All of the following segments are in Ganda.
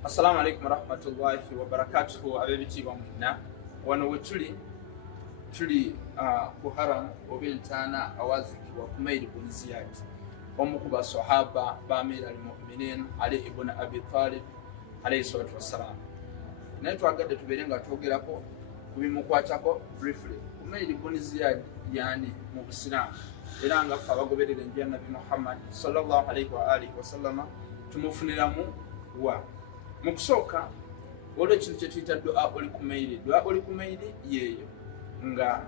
Assalamu alaikum warahmatullahi wabarakatuhu abebitibwa mwina wano wetuli ku haram obiltana awazikibwa ku Mail ibn Ziyad omu ku basahaba ba Amir al-Mu'minin Ali ibn Abi Talib alayhi salatu wassalam. Naye twagadde tubeere nga twogerako kubimukwatako briefly. Ku Mail ibn Ziyad yani mu Busiraamu era nga ffe abagoberera enjira Nabi Muhammad sallallahu alayhi wa alihi wasallama tumufuniramu wa mukusooka waliwo ekintu kye tuyita dua oli ku Mail. Dua oli ku Mail yeeyo nga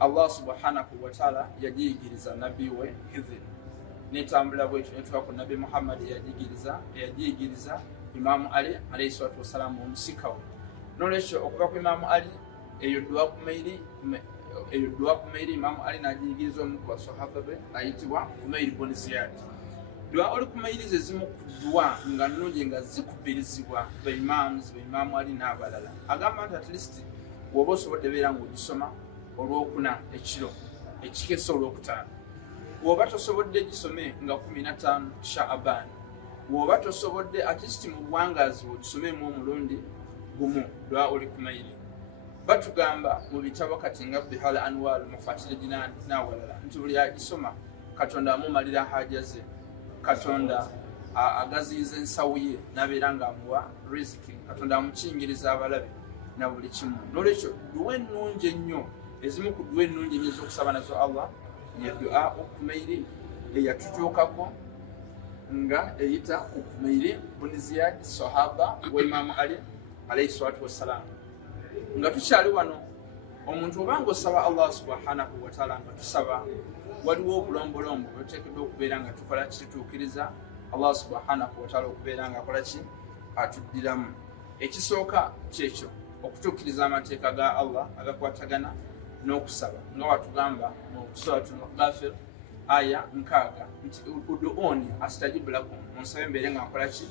Allah subhanahu wa ta'ala yagiyigiriza nabbi we Hidhir netambula bwetyo netwa ku Nabi Muhammad yagiyigiriza Imam Ali alayhi salatu wassalam omusika we. Nolwekyo okuva ku Imam Ali eyo dua ku Mail Imam Ali n'agiyigiriza omu ku basahaba be ayitibwa ku Mail ibn Ziyad. Dua oli ku Mail ze zimu ku dua nga nnungi nga zikubirizibwa ba Imam Ali n'abalala. Agamba nti at least woba osobodde beera ng'ogisoma olwokuna ekiro ekikese olwokutaano, woba tosobodde gisome nga 15 Shaaban, woba tosobodde at least mu buwangazi ogisomemu omulundi gumu. Dua oli ku Mail batugamba mu bitabo kati nga Bihal Anwar Mufatire Jinan n'awalala nti buli agisoma Katonda amumalira haja ze, Katonda agaziyiza ensawo ye n'abeera ng'amuwa riziki, Katonda amukingiriza abalabe na buli kimu. Nolwekyo dua ennungi ennyo ezimu ku dua ennungi ennyo ez'okusaba nazo Allah ye dua ku Mail eyatutuukako nga eyita ku Mail ibn Ziyad sahaba wa Imam Ali alayhi salatu wassalam. Nga tukyali wano omuntu obanga osaba Allah subhanahu wa ta'ala nga tusaba waliwo obulombolombo bwetuteekeddwa okubeera nga tukola kitutuukiriza Allah subhanahu wa ta'ala okubeera nga akola ki atuddiramu. Ekisooka kyekyo okutuukiriza amateeka ga Allah agakwatagana n'okusaba nga watugamba mu Suratul Ghafir aya 6 nti uduuni astajibu lakum, munsabe mbeere nga nkola ki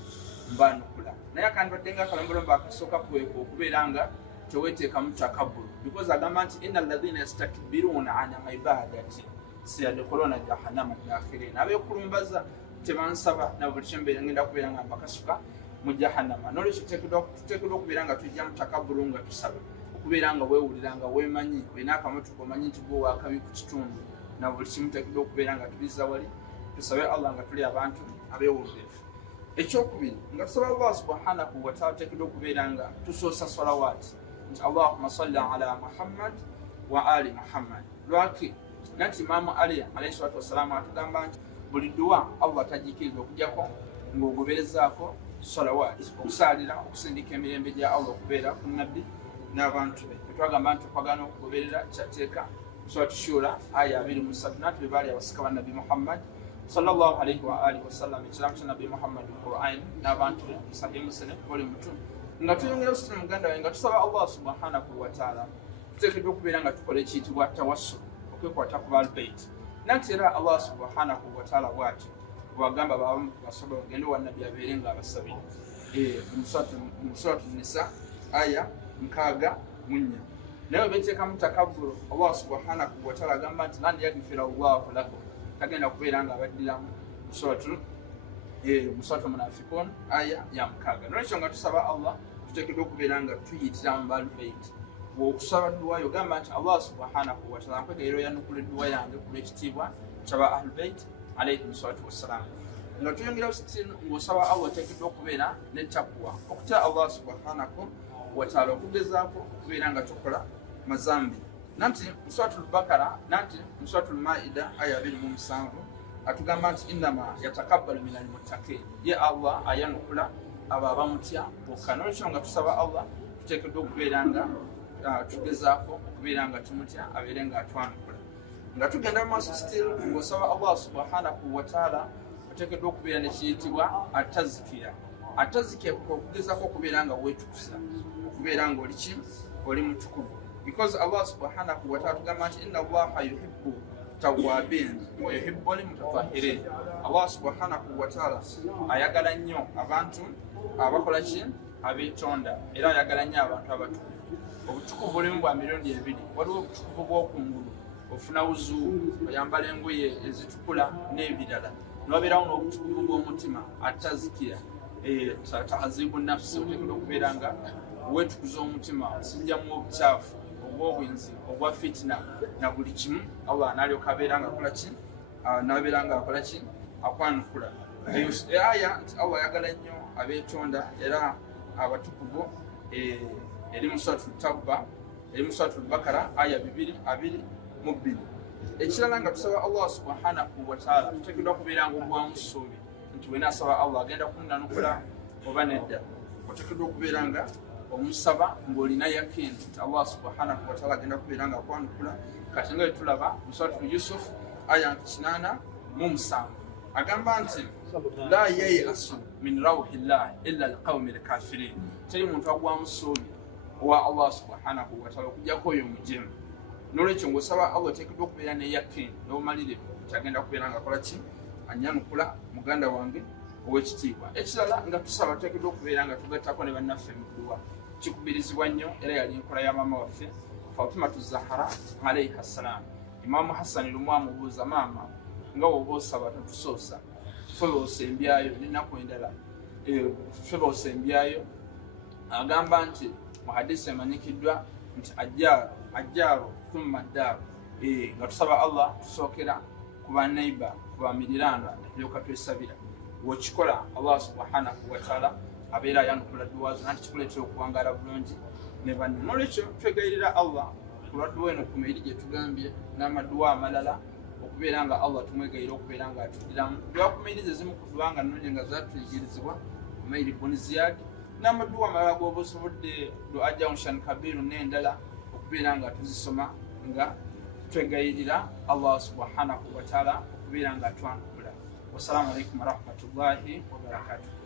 mbanukula. Naye akandibadde nga akalombolombo akasooka kweko okubeera nga teweteekamu takabbulu, because agamba nti inna alladhina yastakbiruna an ibadati sayadkhuluna jahannama dakhirin, abeekulumbaza tebansaba na buli kyembeera ngenda kubeera nga mbakasuka mu jahannama. Nolwekyo tuteekeddwa okubeera nga tujja mu takabbulu nga tusaba, okubeera nga weewulira nga weemanyi olina akamotoka omanyi nti gwe wakabi ku kitundu na buli kimu tuteekeddwa okubeera nga tubiza wali tusabe Allah nga tuli abantu abeewulubeefu. Ekyokubiri nga tusaba Allah subhanahu wa ta'ala tuteekeddwa okubeera nga tusoosa salawaati nti Allahumma salli ala Muhammad wa ali Muhammad. Lwaki nanti Imam Ali alayhi salatu wassalam atugamba nti buli dua Allah tagiikiriza okujjako ng'ogoberezaako salawaati, okusalira okusindika emirembe gya Allah okubeera ku nabbi n'abantu be. Twagamba nti okwagala okugoberera kyateeka Suratu Shura aya 27 nati be baali abasika ba Nabi Muhammad sallallahu alayhi wa alihi wasallam, ekiramu kya Nabi Muhammad mu Quran n'abantu be mu Sahih Muslim buli mutu. Nga tuyongera ositira muganda we nga tusaba Allah subhanahu wa ta'ala tuteekeddwa okubeera nga tukola ekiyitibwa tawassul, okwekwata ku Ahlul-Bayt. Nanti era Allah subhanahu wa ta'ala bw'ati bw'agamba basobola ogende wa nabbi abeere nga abasabira mu Suratu Nisa aya 64. Naye beteekamu takabbulu Allah subhanahu wa ta'ala agamba nti lan yaghfira Allahu lakum, tagenda kubeera nga abaddiramu mu Suratu Munafiqun aya ya 6. Nolwekyo nga tusaba Allah tuteekeddwa okubeera nga tuyitira mu Ahlul-Bayt. Bw'okusaba dduwa yo gamba nti Allah subhanahu wa ta'ala nkwegairo yanukula edduwa yange ku lw'ekitiibwa kyaba Ahlul-Bayt alayhi salatu wassalam. Nga tuyongera ng'osaba Allah oteekeddwa okubeera ne taqwa, okutya Allah subhanahu wa ta'ala, okugezaako okubeera nga tukola mazambi. Nanti mu Suratul Bakara nanti mu Suratul Maida aya 27 atugamba nti innama yatakabbalu minal muttaqin, ye Allah ayanukula abo abamutya bokka. Nolwekyo nga tusaba Allah tuteekeddwa okubeera nga tugezaako okubeera nga tumutya abeere nga atwanukula. Nga tugenda mu maaso still ng'osaba Allah subhanahu wa ta'ala oteekeddwa okubeera nekiyitibwa atazkiya. Atazkiya okugezaako okubeera nga weetukusa, okubeera nga oli mutukuvu, because Allah subhanahu wa ta'ala tugamba nti inna Allaha yuhibbu tawwabin wa yuhibbu al-mutatahhirin. Allah subhanahu wa ta'ala ayagala nnyo abantu abakola ki abeetonda, era ayagala nnyo abantu abatukuvu. Obutukuvu bulimu bwa mirundi 2. Waliwo obutukuvu bw'okungulu, ofuna wuzu, oyambala engoye ezitukula n'ebirala. N'obeerawo n'obutukuvu bw'omutima atazkiya, tahazibu nafsi oteekeddwa okubeera nga weetukuza omutima sijjamu obukyafu obw'obwenzi obwa fitina na buli kimu Allah n'alyoka abeera nga akola ki n'abeera nga akola ki akwanukula aya nti Allah ayagala nnyo abeetonda era abatukuvu eri mu suratul Tawba eri mu suratul Bakara aya 2:22 ekirala nga tusaba Allah subhanahu wa ta'ala tuteekeddwa kubeera nga ogwamu ssuubi nti wena asaba Allah agenda kunnanukula oba nedda oteekeddwa okubeera nga omusaba ng'olina yakini nti Allah subhanahu wa ta'ala agenda kubeera nga akwanukula kati nga wetulaba mu suratul Yusuf aya 87 agamba nti la yayasu min rawhillah illa alqawmi alkafirin teri muntu agwamu ssuubi owa Allah subhanahu wa ta'ala okujjako oyo mujemu n'olwekyo ng'osaba Allah oteekeddwa okubeera ne yakini n'omalire nti agenda kubeera nga akola ki annyanukula muganda wange ow'ekitiibwa ekirala nga tusaba tuteekeddwa okubeera nga tugattako ne bannaffe mu dduwa kikubirizibwa nnyo era yali enkola ya maama waffe Fatimatu Zahra alayhi assalam Imaamu Hassani lumu amubuuza maama nga woba osaba totusoosa ffe boosembyayo n'ennaku endala ffe boosembyayo agamba nti mu hadisi emanyikiddwa nti ajjaaro thumma ddaaru nga tusaba Allah tusookera ku banneiba ku bamiriraanwa tulyoka twesabira wekikola Allah subhanahu wa ta'ala abeera ayanukula dduwa zo nanti kikuleetera okuwangaala bulungi ne banne n'olwekyo twegayirira Allah ku lwadduwa eno ku mayiri gye tugambye n'amadduwa amalala okubeera nga Allah tumwegayira okubeera nga atudiramu dduwa ku mayiri ze zimu ku dduwa nga nnungi nga zaatuyigirizibwa ku mayiri bun Ziyad n'amadduwa amalala g'oba osobodde ddu'a Jawshan Kabiru n'endala okubeera nga tuzisoma nga twegayirira Allah subhanahu wa ta'ala okubeera nga atwanukula. Wassalamu alaikum warahmatullahi wabarakatuh.